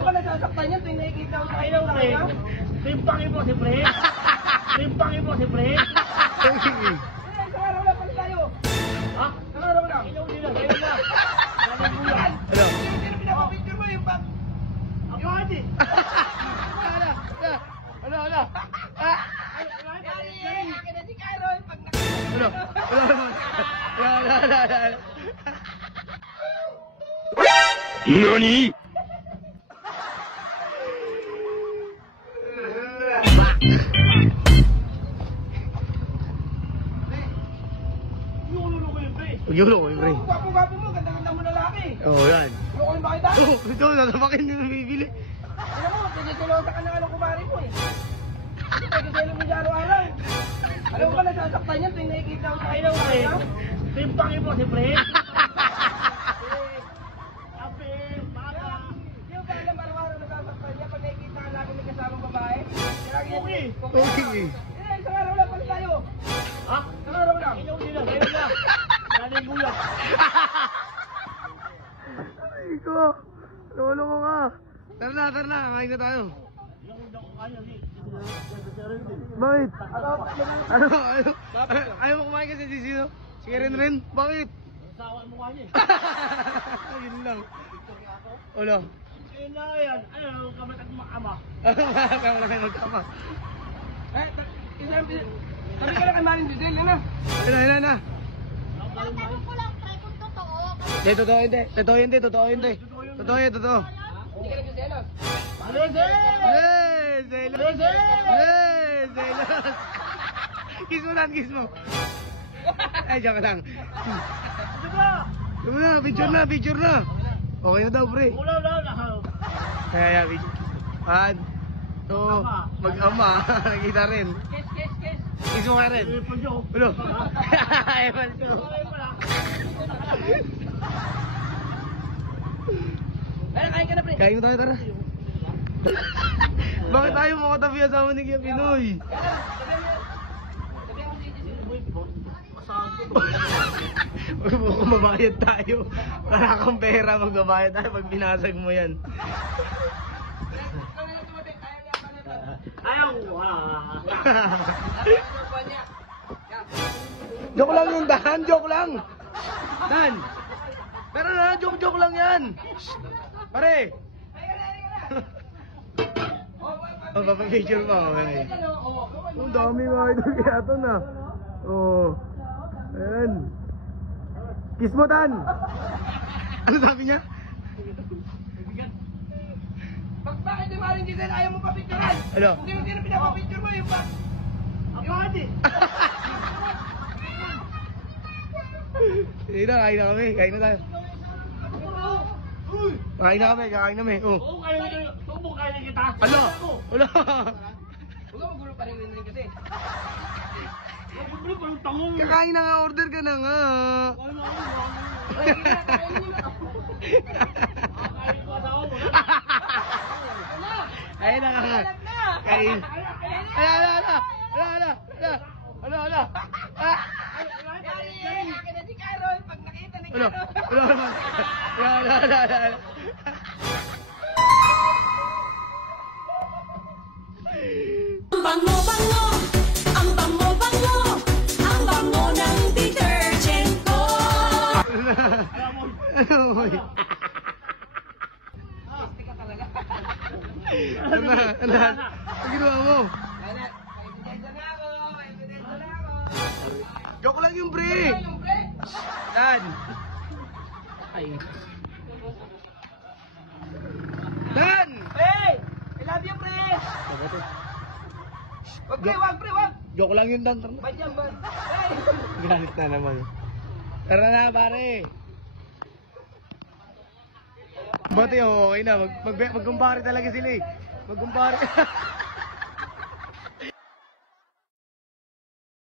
Ayaw ka nasasaktan yan tuwing nakikita ko sa ilaw na kaya? Timpangin mo si Pre. Timpangin mo si Pre. Isang araw lang pala tayo. Ha? Isang araw lang. Ilaw nila, ilaw na. Galing mo yan. Sino pinapapicture mo yung bag? Ako ati. Ano? Yari, akin na si Carol. Pag NANI?! Yulo ko yung Pre. Gwapo-gwapo mo, ganda-ganda mo lalaki. Oo, yan. Loko yung bakit dahil? Ito, natapakin yung bibili. Alam mo, tigikilosa ka ng ano kumari mo eh. Tigiselo mo siya araw-araw. Alam mo ba nasasaktan yan tuwing nakikita ko sa ilaw na kaya? Timpangin mo si Pre. Di ba alam araw-araw nasasaktan niya pag nakikita ka lagi may kasamang babae? Okay. Isang araw lang pala tayo. Ha? Isang araw lang. Ilaw nila, ilaw na. Galing mo yan. Ay ko! Lolo ko ka! Tara na! Kakain na tayo! Bakit? Ano? Ayaw mo kumain kasi si Sino? Si Ren? Bakit? Sawan mo kanya eh. Yun lang. Ulo. Ayun na yan. Ano, kamatag makama. Kaya wala kayo magkama. Sabi ka lang kay Maring Dudel, ano? Na. Tanong ko lang, pre, kung totoo. Hindi, totoo hindi. Totoo. Hindi ka nagsiselos. Zelos! Kiss mo. Ay, joke lang. Diba? Picture na. Okay na daw, pre. Ulaw. Kaya, picture. Mag-ama. Nakita rin. Kiss mo ka rin. Ulo. Ewan ko. Kain ka na, pre. Kain mo tayo, tara. Bakit tayo mga katabi asawa ni Kuya Pinoy? Huwag mo kung mabayad tayo. Wala kang pera, magbabayad tayo pag binasag mo yan. Ayaw. Joke lang yun, Dan. Joke lang. Dan. Pero na, joke lang yan. Pare. Oh, papapicture mo. Okay. Ang dami mga idol kaya ito na. Oh. Ayan. Kiss mo, Dan. Ano sabi niya? Bakit ni Maring Dudel ayaw mo papicturean? Ano? Kung sino pinapapicture mo yung bag? Ako ati. Sige na, kain na kami. Kain na tayo. Kakain na kami. Oh. Oo, subok kaya na kita. Ano? Wala. Huwag ka magulo pa rin kasi. Magulo pa yung tangong. Kakain na nga, order ka na nga. Ay, hindi na kain nyo na. Kakain ko asawa mo. Kain na nga. Alam na. Kain. Ala. Yari, akin na si Carol. Pag nakita ni Ala. Carol. Ang bango ng detergent ko. Ano mo? Plastic ka talaga. Ano? Ang ginawa mo? Wala. Ebidensya na ako. Joke lang yung pre. Ano yung pre? Dan. Ay. Dan! Hey! I love you, pre! Wag, pre, wag! Joke lang yun, Dan. Tara na. Ba't yan ba? Hey! Galit na naman. Tara na, pare. Bati, okay na. Magkumpare talaga sila eh. Magkumpare.